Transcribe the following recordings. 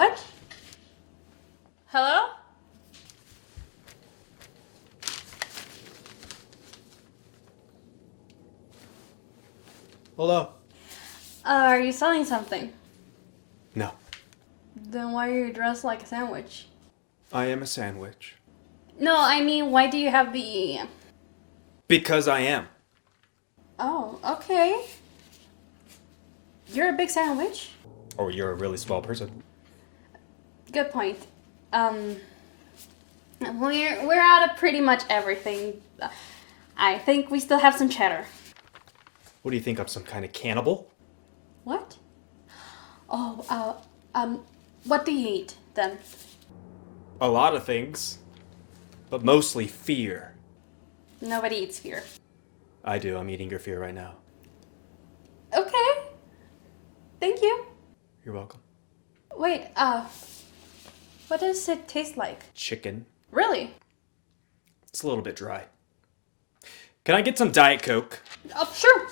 What? Hello? Hello. Are you selling something? No. Then why are you dressed like a sandwich? I am a sandwich. No, I mean, why do you have the... Because I am. Oh, okay. You're a big sandwich. Or you're a really small person. Good point. We're out of pretty much everything. I think we still have some cheddar. What do you think, I'm some kind of cannibal? What? Oh, what do you eat, then? A lot of things. But mostly fear. Nobody eats fear. I do, I'm eating your fear right now. Okay. Thank you. You're welcome. Wait, what does it taste like? Chicken. Really? It's a little bit dry. Can I get some Diet Coke? Oh, sure.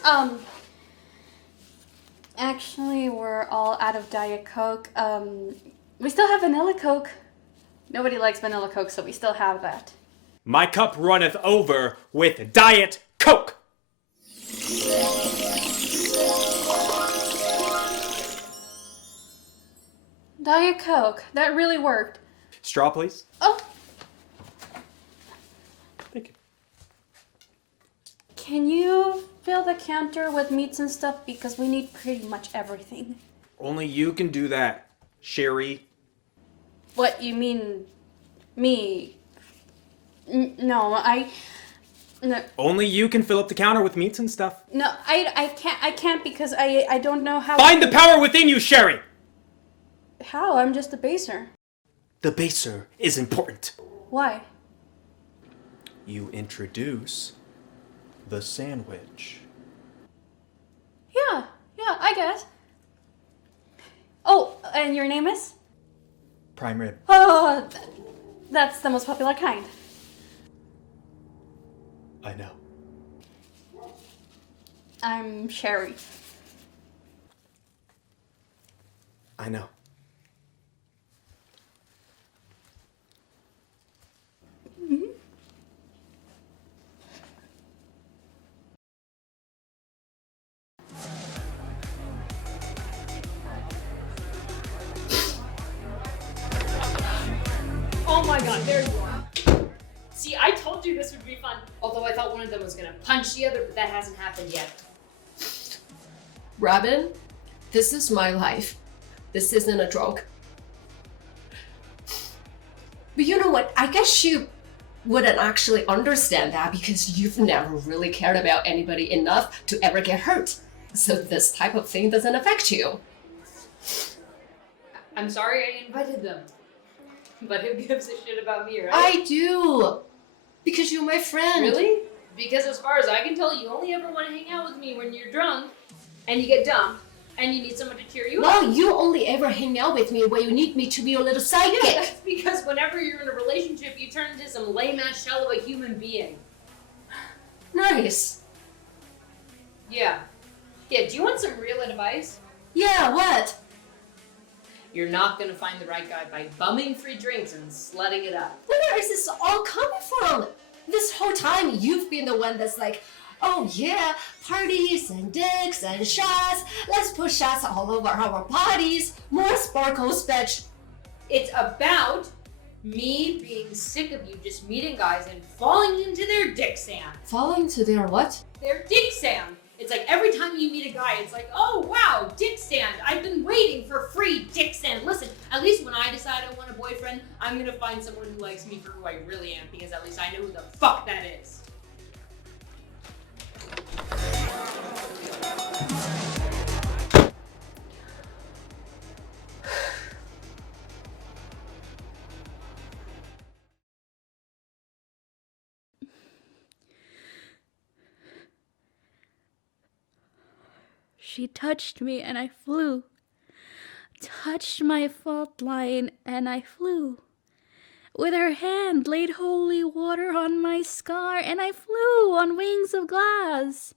Actually, we're all out of Diet Coke. We still have vanilla Coke. Nobody likes vanilla Coke, so we still have that. My cup runneth over with Diet Coke! Diet Coke. That really worked. Straw, please. Oh, Thank you. can you fill the counter with meats and stuff? Because we need pretty much everything. Only you can do that, Sherry. What, you mean me? No, no, Only you can fill up the counter with meats and stuff. no, I can't because I don't know how. Find the power within you, Sherry! How? I'm just a baser. The baser is important. Why? You introduce the sandwich. Yeah, I guess. Oh, and your name is? Prime rib. Oh, that's the most popular kind. I know. I'm Sherry. I know. Oh my god, there you are. See, I told you this would be fun. Although I thought one of them was gonna punch the other, but that hasn't happened yet. Robin, this is my life. This isn't a joke. But you know what? I guess you wouldn't actually understand that because you've never really cared about anybody enough to ever get hurt. So this type of thing doesn't affect you. I'm sorry I invited them. But who gives a shit about me, right? I do! Because you're my friend. Really? Because as far as I can tell, you only ever want to hang out with me when you're drunk, and you get dumped, and you need someone to cheer you up. No, you only ever hang out with me when you need me to be your little sidekick. Yeah, that's because whenever you're in a relationship, you turn into some lame-ass shell of a human being. Nice. Yeah. Yeah, do you want some real advice? Yeah, what? You're not gonna find the right guy by bumming free drinks and slutting it up. Where is this all coming from? This whole time you've been the one that's like, oh yeah, parties and dicks and shots. Let's put shots all over our bodies. More sparkles, bitch. It's about me being sick of you just meeting guys and falling into their dick sand. Falling to their what? Their dick sand. It's like every time you meet a guy, it's like, oh wow, dick sand. I've been waiting for free dick sand. Listen, at least when I decide I want a boyfriend, I'm gonna find someone who likes me for who I really am, because at least I know who the fuck that is. She touched me and I flew. Touched my fault line and I flew. With her hand laid holy water on my scar and I flew on wings of glass.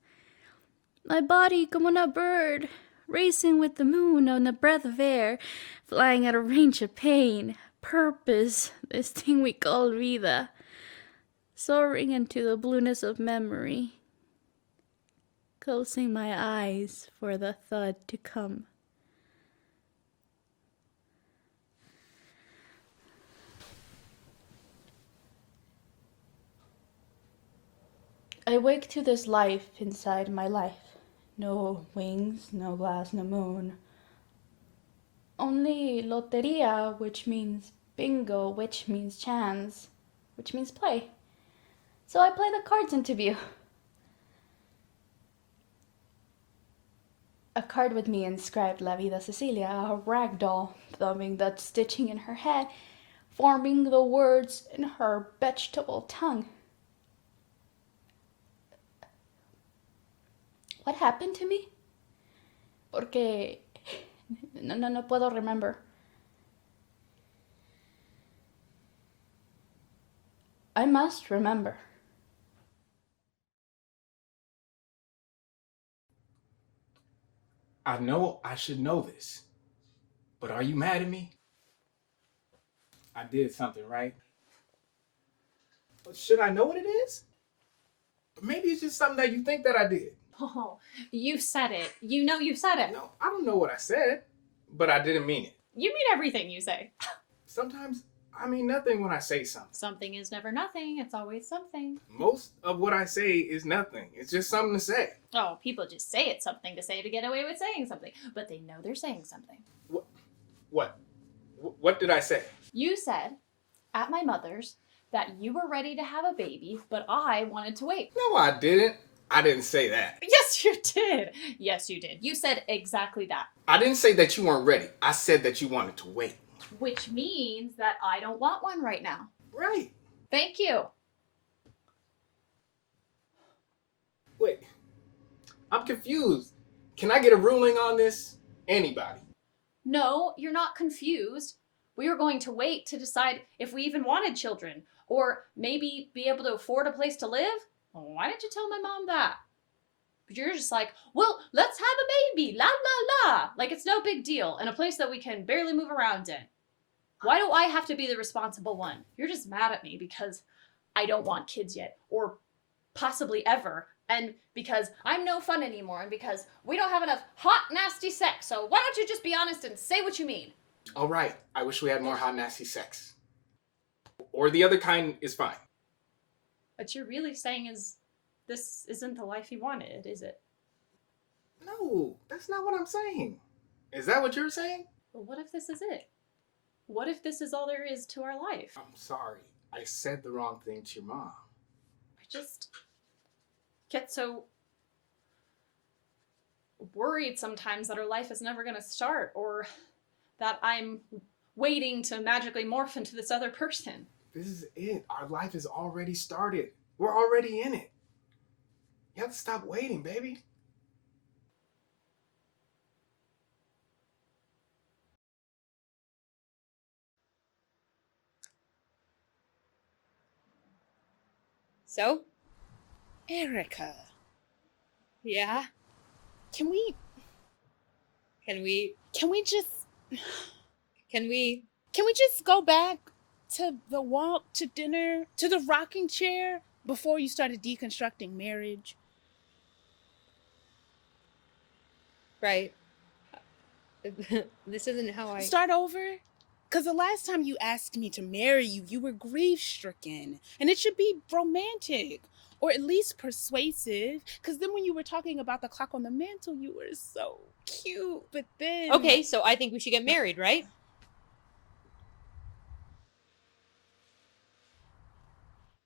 My body como a bird, racing with the moon on a breath of air, flying at a range of pain, purpose, this thing we call vida, soaring into the blueness of memory, closing my eyes for the thud to come. I wake to this life inside my life. No wings, no glass, no moon. Only loteria, which means bingo, which means chance, which means play. So I play the cards into view. A card with me inscribed La Vida Cecilia, a rag doll, thumbing the stitching in her head, forming the words in her vegetable tongue. What happened to me? Porque no puedo remember. I must remember. I know I should know this, but are you mad at me? I did something, right? But should I know what it is? Maybe it's just something that you think that I did. Oh, you said it. You know you said it. No, I don't know what I said, but I didn't mean it. You mean everything you say. Sometimes I mean nothing when I say something. Something is never nothing. It's always something. Most of what I say is nothing. It's just something to say. Oh, people just say it's something to say to get away with saying something, but they know they're saying something. What did I say? You said at my mother's that you were ready to have a baby, but I wanted to wait. No, I didn't. I didn't say that. Yes, you did. Yes, you did. You said exactly that. I didn't say that you weren't ready. I said that you wanted to wait. Which means that I don't want one right now. Right. Thank you. Wait. I'm confused. Can I get a ruling on this? Anybody? No, you're not confused. We were going to wait to decide if we even wanted children, or maybe be able to afford a place to live. Why didn't you tell my mom that? But you're just like, well, let's have a baby, la la la. Like it's no big deal, in a place that we can barely move around in. Why do I have to be the responsible one? You're just mad at me because I don't want kids yet, or possibly ever, and because I'm no fun anymore, and because we don't have enough hot, nasty sex. So why don't you just be honest and say what you mean? All right. I wish we had more hot, nasty sex. Or the other kind is fine. What you're really saying is, this isn't the life you wanted, is it? No, that's not what I'm saying. Is that what you're saying? Well, what if this is it? What if this is all there is to our life? I'm sorry. I said the wrong thing to your mom. I just get so worried sometimes that our life is never going to start, or that I'm waiting to magically morph into this other person. This is it. Our life has already started. We're already in it. You have to stop waiting, baby. So? Erica, Yeah? can we just go back to the walk, to dinner, to the rocking chair before you started deconstructing marriage? Right. This isn't how I... Start over? Because the last time you asked me to marry you, you were grief-stricken. And it should be romantic. Or at least persuasive. Because then when you were talking about the clock on the mantle, you were so cute. But then... Okay, so I think we should get married, right?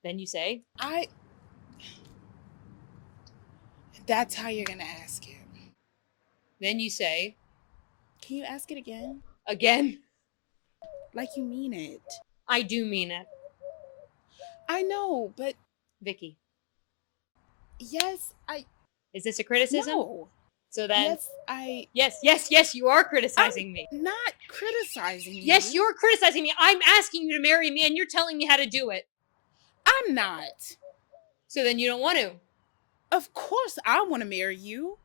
Then you say? That's how you're going to ask it. Then you say? Can you ask it again? Again? Like you mean it. I do mean it. I know, but... Vicky. Yes, Is this a criticism? No. So then... Yes, you are criticizing me. Not criticizing you. Yes, you're criticizing me. I'm asking you to marry me and you're telling me how to do it. I'm not. So then you don't want to. Of course I want to marry you.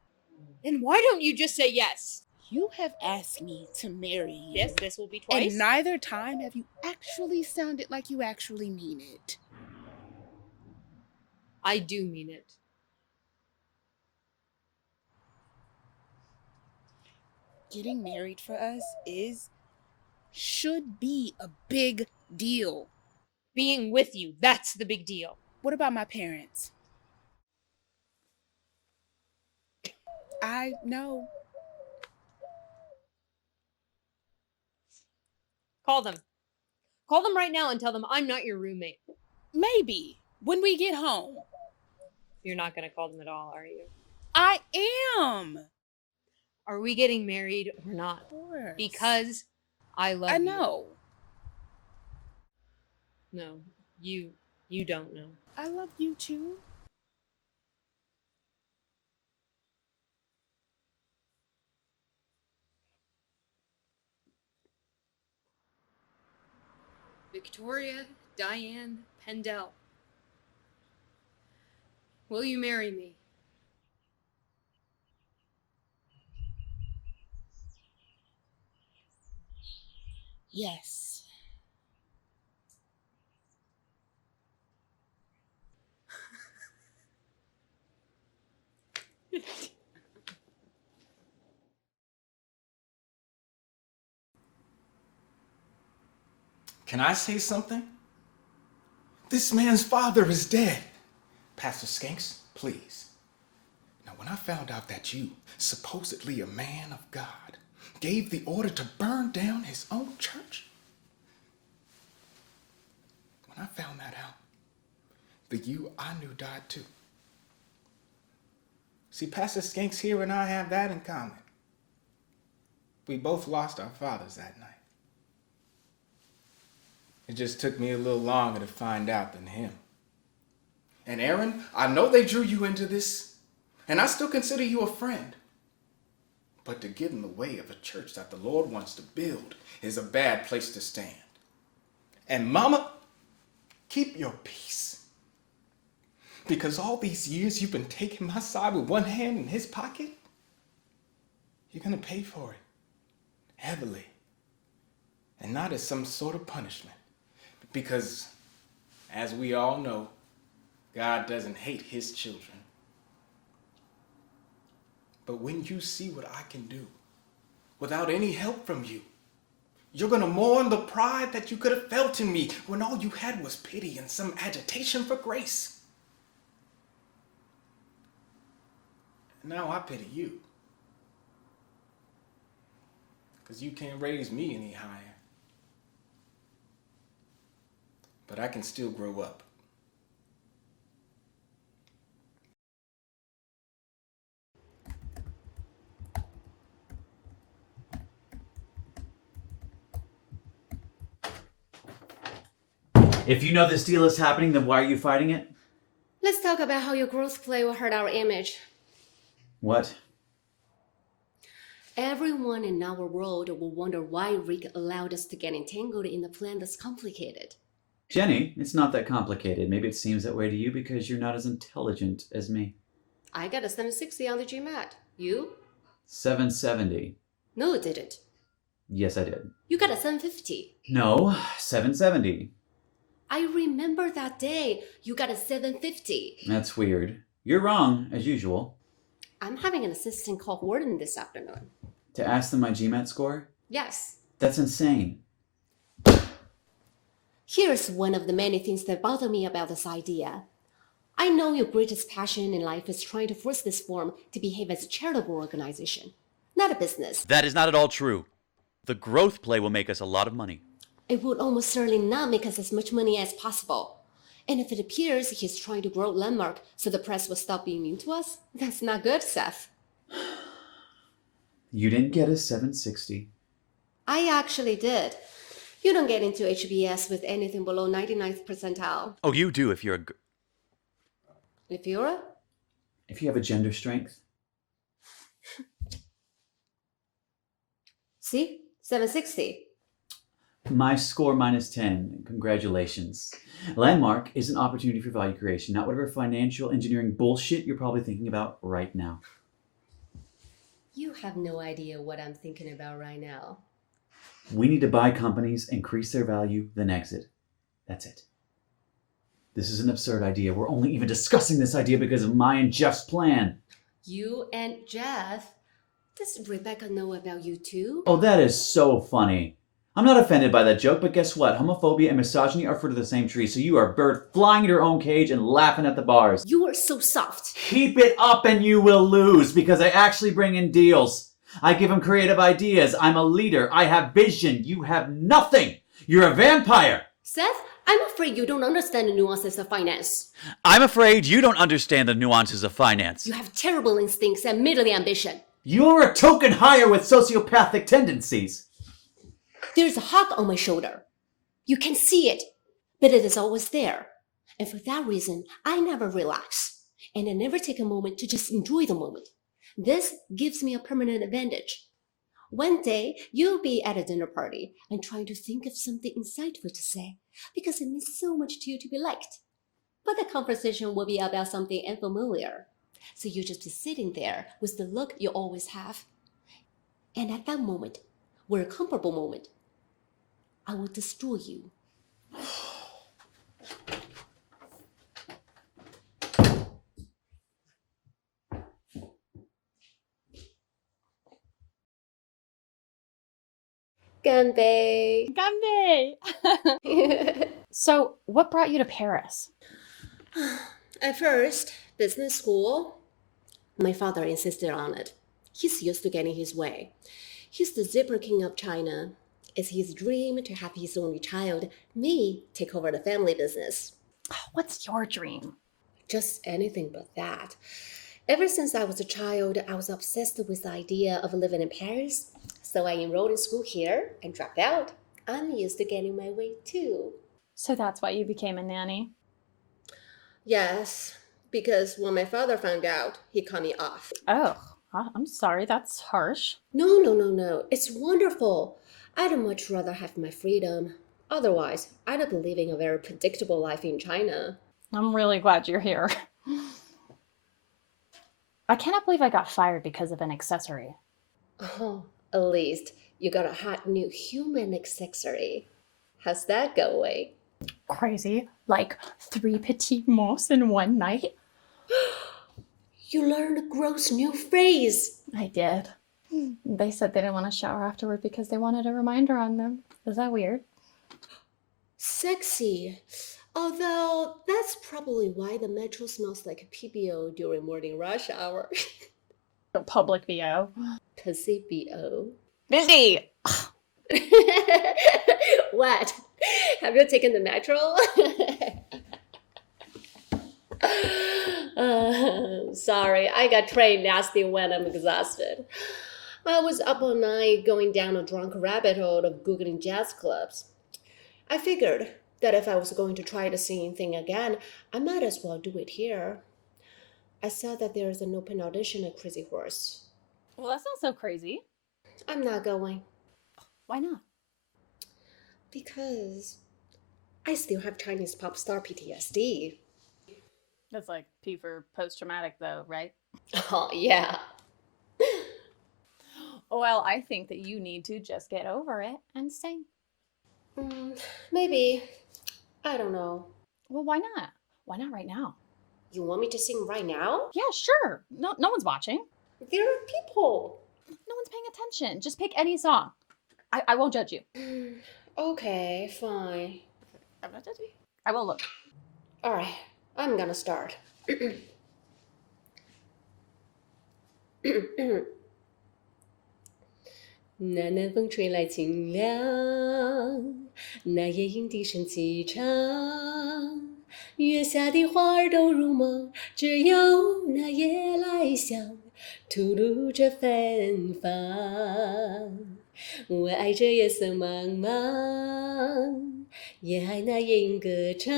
Then why don't you just say yes? You have asked me to marry you. Yes, this will be twice. And neither time have you actually sounded like you actually mean it. I do mean it. Getting married for us should be a big deal. Being with you, that's the big deal. What about my parents? I know. Call them. Call them right now and tell them I'm not your roommate. Maybe when we get home. You're not going to call them at all, are you? I am. Are we getting married or not? Of course. Because I love you. I know. No, you don't know. I love you too. Victoria Diane Kendale. Will you marry me? Yes. Can I say something? This man's father is dead. Pastor Skanks, please. Now, when I found out that you, supposedly a man of God, gave the order to burn down his own church, when I found that out, the you I knew died too. See, Pastor Skanks here and I have that in common. We both lost our fathers that night. It just took me a little longer to find out than him. And Aaron, I know they drew you into this, and I still consider you a friend. But to get in the way of a church that the Lord wants to build is a bad place to stand. And Mama, keep your peace. Because all these years you've been taking my side with one hand in his pocket, you're going to pay for it heavily. And not as some sort of punishment. Because, as we all know, God doesn't hate his children. But when you see what I can do, without any help from you, you're going to mourn the pride that you could have felt in me when all you had was pity and some agitation for grace. And now I pity you. Because you can't raise me any higher. But I can still grow up. If you know this deal is happening, then why are you fighting it? Let's talk about how your growth play will hurt our image. What? Everyone in our world will wonder why Rick allowed us to get entangled in a plan that's complicated. Jenny, it's not that complicated. Maybe it seems that way to you because you're not as intelligent as me. I got a 760 on the GMAT. You? 770. No, it didn't. Yes, I did. You got a 750. No, 770. I remember that day. You got a 750. That's weird. You're wrong, as usual. I'm having an assistant call Warden this afternoon. To ask them my GMAT score? Yes. That's insane. Here's one of the many things that bother me about this idea. I know your greatest passion in life is trying to force this forum to behave as a charitable organization, not a business. That is not at all true. The growth play will make us a lot of money. It would almost certainly not make us as much money as possible. And if it appears he's trying to grow Landmark so the press will stop being mean to us, that's not good, Seth. You didn't get a 760. I actually did. You don't get into HBS with anything below 99th percentile. Oh, you do if you're a... If you're a... If you have a gender strength. See? 760. My score minus 10. Congratulations. Landmark is an opportunity for value creation, not whatever financial engineering bullshit you're probably thinking about right now. You have no idea what I'm thinking about right now. We need to buy companies, increase their value, then exit. That's it. This is an absurd idea. We're only even discussing this idea because of my and Jeff's plan. You and Jeff? Does Rebecca know about you too? Oh, that is so funny. I'm not offended by that joke, but guess what? Homophobia and misogyny are fruit of the same tree, so you are a bird flying in your own cage and laughing at the bars. You are so soft. Keep it up and you will lose, because I actually bring in deals. I give them creative ideas. I'm a leader. I have vision. You have nothing. You're a vampire. Seth, I'm afraid you don't understand the nuances of finance. I'm afraid you don't understand the nuances of finance. You have terrible instincts and middling ambition. You're a token hire with sociopathic tendencies. There's a hawk on my shoulder. You can see it, but it is always there. And for that reason, I never relax. And I never take a moment to just enjoy the moment. This gives me a permanent advantage. One day, you'll be at a dinner party and trying to think of something insightful to say, because it means so much to you to be liked. But the conversation will be about something unfamiliar. So you'll just be sitting there with the look you always have. And at that moment, or a comparable moment, I will destroy you. Ganbei. Ganbei! So, what brought you to Paris? At first, business school. My father insisted on it. He's used to getting his way. He's the zipper king of China. It's his dream to have his only child, me, take over the family business. What's your dream? Just anything but that. Ever since I was a child, I was obsessed with the idea of living in Paris. So I enrolled in school here and dropped out. I'm used to getting my way too. So that's why you became a nanny? Yes, because when my father found out, he cut me off. Oh, I'm sorry, that's harsh. No. It's wonderful. I'd much rather have my freedom. Otherwise, I'd be living a very predictable life in China. I'm really glad you're here. I cannot believe I got fired because of an accessory. Oh, at least you got a hot new human accessory. How's that going? Crazy. Like 3 petite mots in one night. You learned a gross new phrase. I did. They said they didn't want to shower afterward because they wanted a reminder on them. Is that weird? Sexy. Although, that's probably why the metro smells like a PBO during morning rush hour. A public VO. Pussy BO. Busy! What? Have you taken the metro? Sorry, I got trained nasty when I'm exhausted. I was up all night going down a drunk rabbit hole of Googling jazz clubs. I figured that if I was going to try the singing thing again, I might as well do it here. I saw that there is an open audition at Crazy Horse. Well, that's not so crazy. I'm not going. Why not? Because I still have Chinese pop star PTSD. That's like P for post-traumatic though, right? Oh, yeah. Well, I think that you need to just get over it and sing. Maybe. I don't know. Well, why not? Why not right now? You want me to sing right now? Yeah, sure. No one's watching. There are people. No one's paying attention. Just pick any song. I won't judge you. Okay, fine. I will look. All right, I'm gonna start. 南南风吹来清凉，那夜莺低声齐唱，月下的花儿都入梦，只有那夜来香吐露着芬芳。我爱这夜色茫茫，也爱那夜莺歌唱，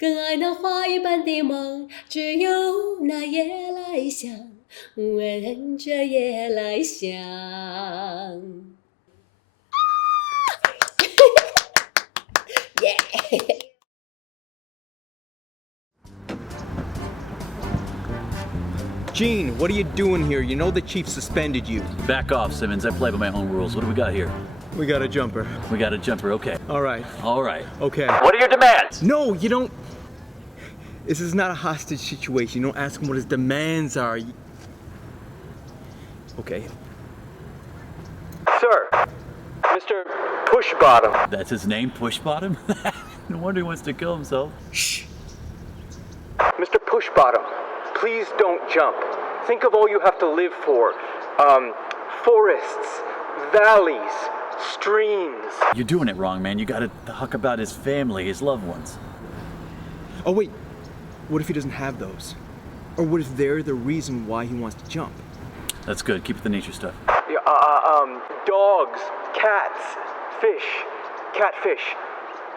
更爱那花一般的梦，只有那夜来香。闻着夜来香。耶！ Gene, what are you doing here? You know the chief suspended you. Back off, Simmons. I play by my own rules. What do we got here? We got a jumper. We got a jumper, okay. All right. All right. Okay. What are your demands? No, you don't. This is not a hostage situation. You don't ask him what his demands are. Okay. Sir, Mr. Pushbottom. That's his name, Pushbottom? No wonder he wants to kill himself. Shh. Mr. Pushbottom, please don't jump. Think of all you have to live for. Forests, valleys, streams. You're doing it wrong, man. You gotta talk about his family, his loved ones. Oh, wait. What if he doesn't have those? Or what if they're the reason why he wants to jump? That's good. Keep it the nature stuff. Yeah, dogs, cats, fish, catfish,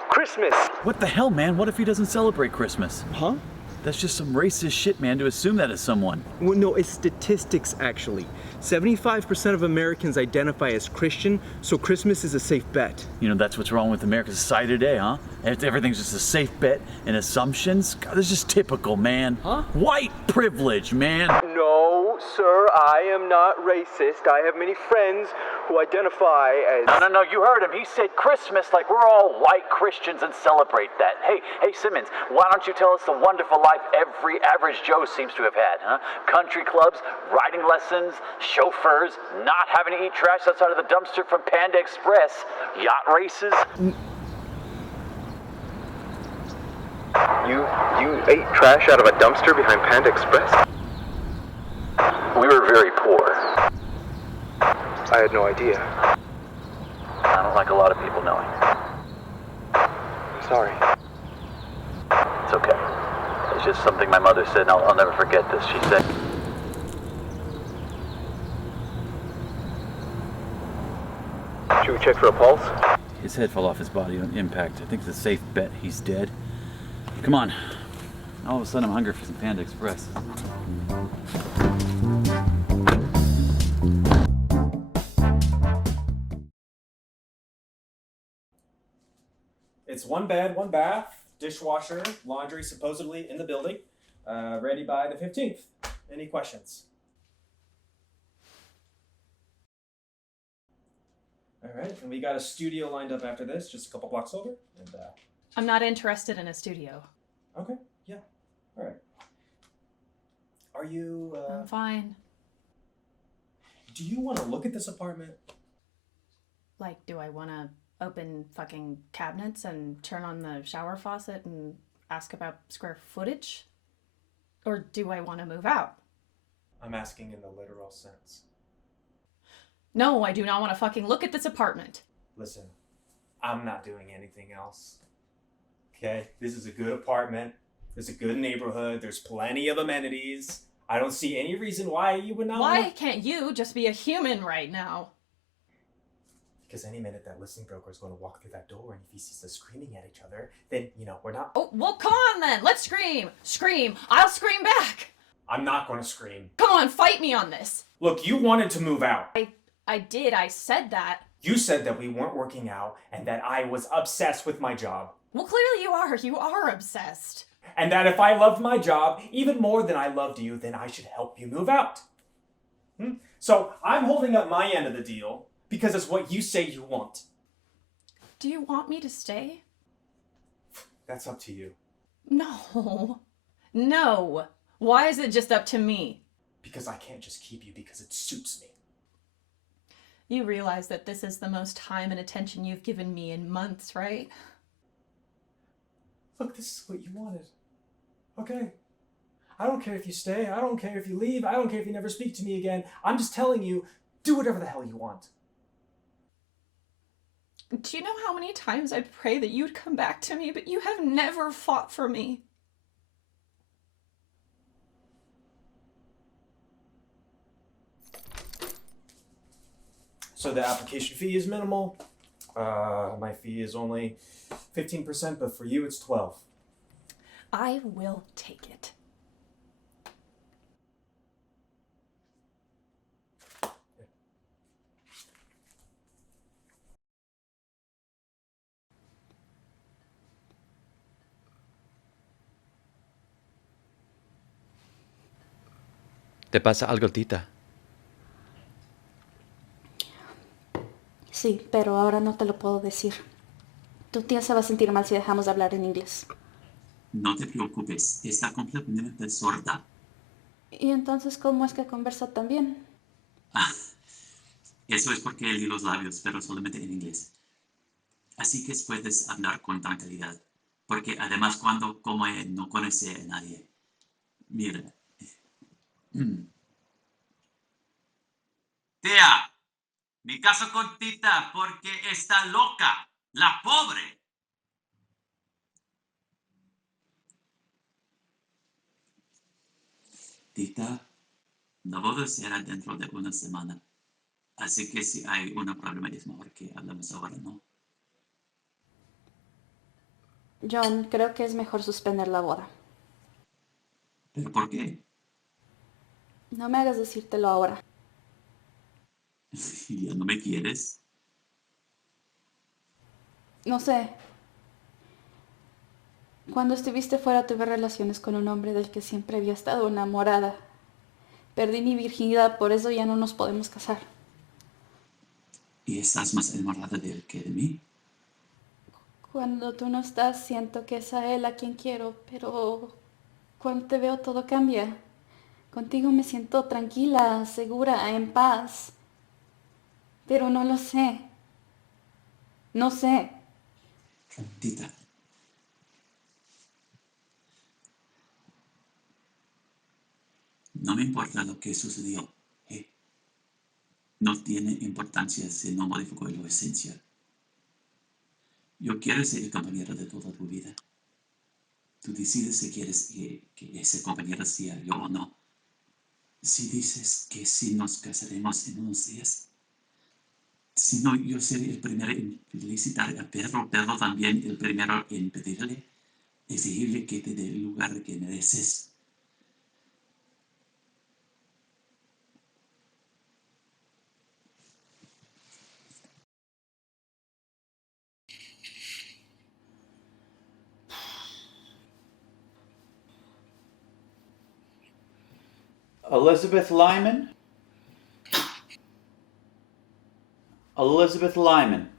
Christmas. What the hell, man? What if he doesn't celebrate Christmas? Huh? That's just some racist shit, man, to assume that as someone. Well, no, it's statistics, actually. 75% of Americans identify as Christian, so Christmas is a safe bet. You know, that's what's wrong with American society today, huh? Everything's just a safe bet and assumptions. God, that's just typical, man. Huh? White privilege, man. No, sir, I am not racist. I have many friends who identify as... No, you heard him. He said Christmas like we're all white Christians and celebrate that. Hey, Simmons, why don't you tell us the wonderful life every average Joe seems to have had, huh? Country clubs, riding lessons, chauffeurs, not having to eat trash outside of the dumpster from Panda Express, yacht races. You ate trash out of a dumpster behind Panda Express? We were very poor. I had no idea. I don't like a lot of people knowing. I'm sorry. It's okay. It's just something my mother said, and I'll never forget this. She said, Should we check for a pulse? his head fell off his body on impact. I think it's a safe bet he's dead. Come on. All of a sudden I'm hungry for some Panda Express. It's one bed, one bath, dishwasher, laundry supposedly in the building. Ready by the 15th. Any questions? All right, and we got a studio lined up after this, just a couple blocks over. And I'm not interested in a studio. okay, yeah, all right. Are you? I'm fine. Do you want to look at this apartment? Like, do I want to open fucking cabinets and turn on the shower faucet and ask about square footage? Or do I want to move out? I'm asking in the literal sense. No, I do not want to fucking look at this apartment. Listen, I'm not doing anything else. Okay? This is a good apartment. There's a good neighborhood. There's plenty of amenities. I don't see any reason why you would not Why wanna... can't you just be a human right now? Because any minute that listing broker is going to walk through that door, and if he sees us screaming at each other, then, we're not... Oh, well, come on then. Let's scream. Scream. I'll scream back. I'm not going to scream. Come on, fight me on this. Look, you wanted to move out. I did. I said that. You said that we weren't working out, and that I was obsessed with my job. Well, clearly you are. You are obsessed. And that if I loved my job even more than I loved you, then I should help you move out. So I'm holding up my end of the deal because it's what you say you want. Do you want me to stay? That's up to you. No. No. Why is it just up to me? Because I can't just keep you because it suits me. You realize that this is the most time and attention you've given me in months, right? Look, this is what you wanted. Okay. I don't care if you stay. I don't care if you leave. I don't care if you never speak to me again. I'm just telling you, do whatever the hell you want. Do you know how many times I pray that you'd come back to me, but you have never fought for me? So the application fee is minimal. My fee is only 15%, but for you it's 12%. I will take it. ¿Te pasa algo, tita? Sí, pero ahora no te lo puedo decir. Tu tía se va a sentir mal si dejamos de hablar en inglés. No te preocupes, está completamente sorda. ¿Y entonces cómo es que conversa tan bien? Ah, eso es porque leí los labios, pero solamente en inglés. Así que puedes hablar con tranquilidad. Porque además cuando come no conoce a nadie. Mira. Tía, me caso con Tita porque está loca. La pobre. Tita, la boda será dentro de una semana. Así que si hay un problema es mejor que hablemos ahora, ¿no? John, creo que es mejor suspender la boda. ¿Pero por qué? No me hagas decírtelo ahora. ¿Ya no me quieres? No sé. Cuando estuviste fuera tuve relaciones con un hombre del que siempre había estado enamorada. Perdí mi virginidad, por eso ya no nos podemos casar. ¿Y estás más enamorada de él que de mí? Cuando tú no estás, siento que es a él a quien quiero, pero cuando te veo todo cambia. Contigo me siento tranquila, segura, en paz. Pero no lo sé. No sé. Tita, no me importa lo que sucedió. ¿Eh? No tiene importancia si no modificó la esencia. Yo quiero ser el compañero de toda tu vida. Tú decides si quieres que ese compañero sea yo o no. Si dices que sí nos casaremos en unos días, si no, yo seré el primero en felicitar a Pedro, pero también el primero en pedirle, exigirle que te dé el lugar que mereces. Elizabeth Lyman? Elizabeth Lyman.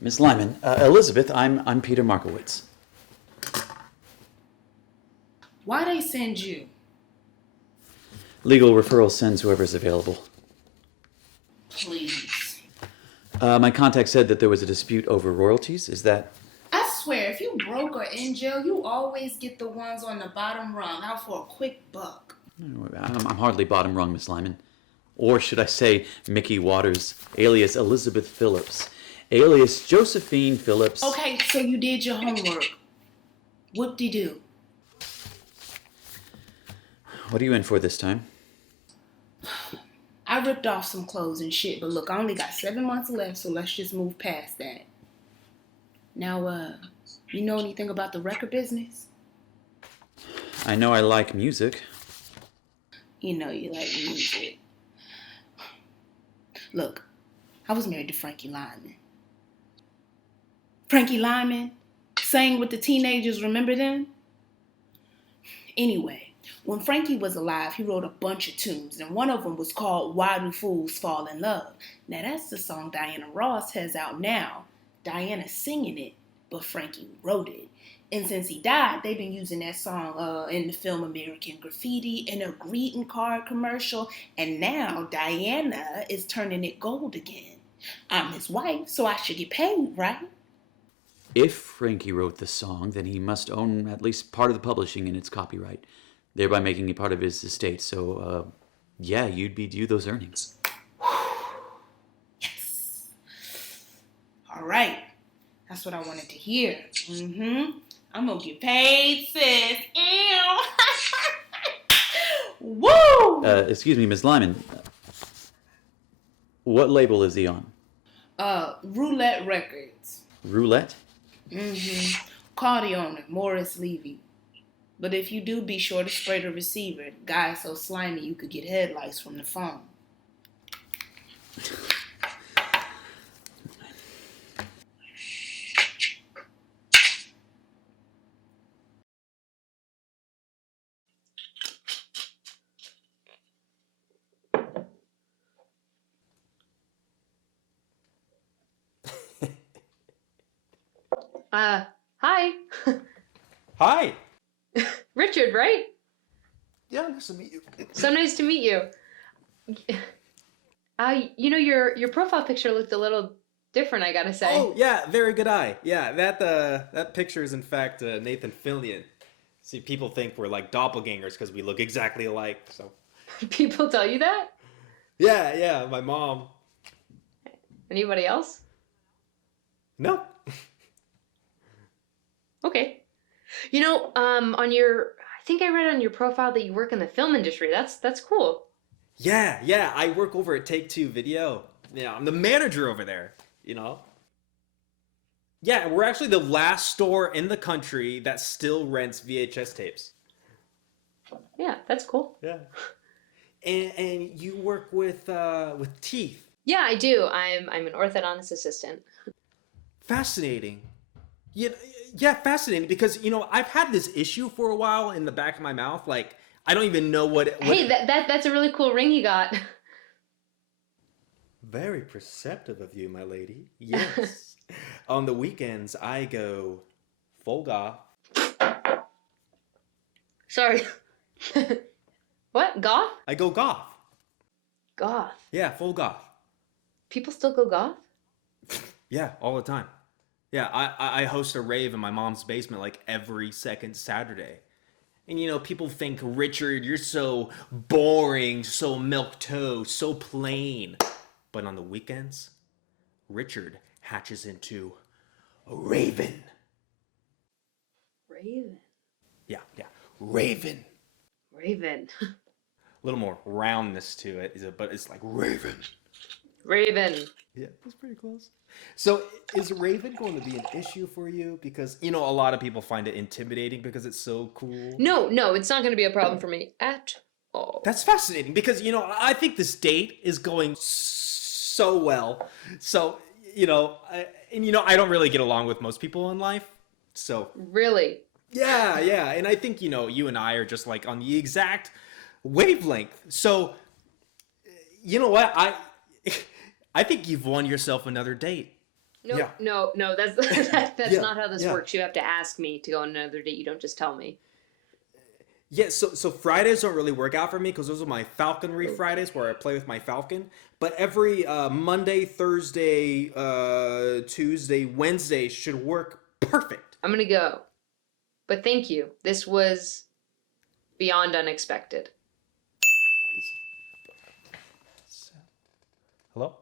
Miss Lyman, Elizabeth, I'm Peter Markowitz. Why they send you? Legal referral sends whoever's available. Please. My contact said that there was a dispute over royalties. Is that... I swear, if you broke or in jail, you always get the ones on the bottom rung out for a quick buck. I'm hardly bottom rung, Miss Lyman. Or should I say Mickey Waters, alias Elizabeth Phillips, alias Josephine Phillips. Okay, so you did your homework. Whoop-de-doo. What are you in for this time? I ripped off some clothes and shit, but look, I only got 7 months left, so let's just move past that. Now, you know anything about the record business? I know I like music. You know you like music. Look, I was married to Frankie Lyman. Frankie Lyman sang with the teenagers, remember them? Anyway, when Frankie was alive, he wrote a bunch of tunes, and one of them was called Why Do Fools Fall in Love? Now, that's the song Diana Ross has out now. Diana's singing it, but Frankie wrote it. And since he died, they've been using that song in the film American Graffiti, in a greeting card commercial, and now Diana is turning it gold again. I'm his wife, so I should get paid, right? If Frankie wrote the song, then he must own at least part of the publishing and its copyright, thereby making it part of his estate. So, yeah, you'd be due those earnings. Yes. All right. That's what I wanted to hear. I'm going to get paid, sis. Ew. Woo! Excuse me, Ms. Lyman. What label is he on? Roulette Records. Roulette? Call the owner, Morris Levy. But if you do, be sure to spray the receiver. The guy is so slimy you could get headlights from the phone. Hi. Hi. Richard, right? Yeah, nice to meet you. So nice to meet you. Your profile picture looked a little different, I gotta say. Oh, yeah, very good eye. Yeah, that picture is in fact Nathan Fillion. See, people think we're like doppelgangers because we look exactly alike, so. People tell you that? Yeah, my mom. Anybody else? No. Okay. I think I read on your profile that you work in the film industry. That's cool. Yeah, I work over at Take Two Video. Yeah, I'm the manager over there, Yeah, we're actually the last store in the country that still rents VHS tapes. Yeah, that's cool. Yeah. And you work with teeth. Yeah, I do. I'm an orthodontist assistant. Fascinating. Yeah, fascinating because I've had this issue for a while in the back of my mouth. Like I don't even know what. Hey, that's a really cool ring you got. Very perceptive of you, my lady. Yes. On the weekends, I go full goth. Sorry. What? Goth? I go goth. Goth. Yeah, full goth. People still go goth? Yeah, all the time. Yeah, I host a rave in my mom's basement like every second Saturday. And people think, Richard, you're so boring, so milquetoast, so plain. But on the weekends, Richard hatches into a raven. Raven? Yeah, raven. Raven. A little more roundness to it, but it's like raven. Raven. Yeah, that's pretty close. So is Raven going to be an issue for you? Because, a lot of people find it intimidating because it's so cool. No, it's not going to be a problem for me at all. That's fascinating because, I think this date is going so well. So, I don't really get along with most people in life. So. Really? Yeah. And I think, you and I are just like on the exact wavelength. So, you know what? I think you've won yourself another date. No, Yeah. no, that's Yeah, not how this yeah. works. You have to ask me to go on another date. You don't just tell me. Yeah, so Fridays don't really work out for me because those are my falconry Fridays where I play with my falcon. But every Monday, Thursday, Tuesday, Wednesday should work perfect. I'm gonna go. But thank you. This was beyond unexpected. Hello?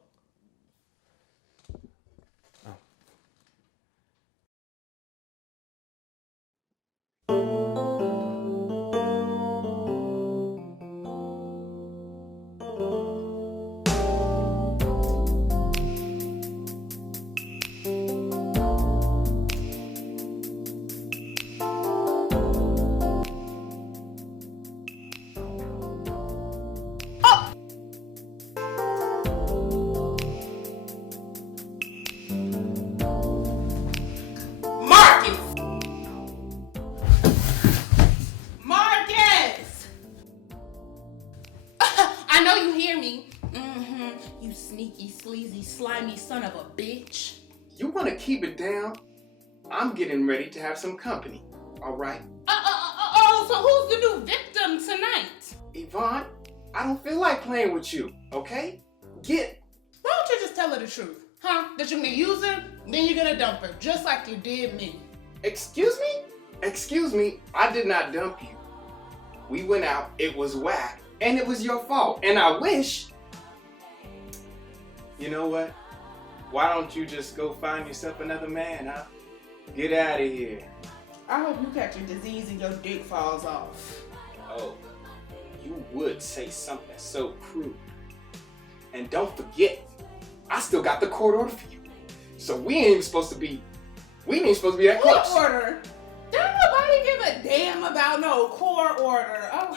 Marcus! I know you hear me. You sneaky, sleazy, slimy son of a bitch. You want to keep it down? I'm getting ready to have some company, all right? So who's the new victim tonight? Yvonne, I don't feel like playing with you, okay? Why don't you just tell her the truth? Huh? That you're gonna use her, then you're gonna dump her, just like you did me. Excuse me? Excuse me, I did not dump you. We went out, it was whack, and it was your fault. And I wish... You know what? Why don't you just go find yourself another man, huh? Get out of here. I hope you catch a disease and your dick falls off. Oh, you would say something so crude. And don't forget, I still got the court order for you. So we ain't even supposed to be that close. Court order? Don't nobody give a damn about no court order. Oh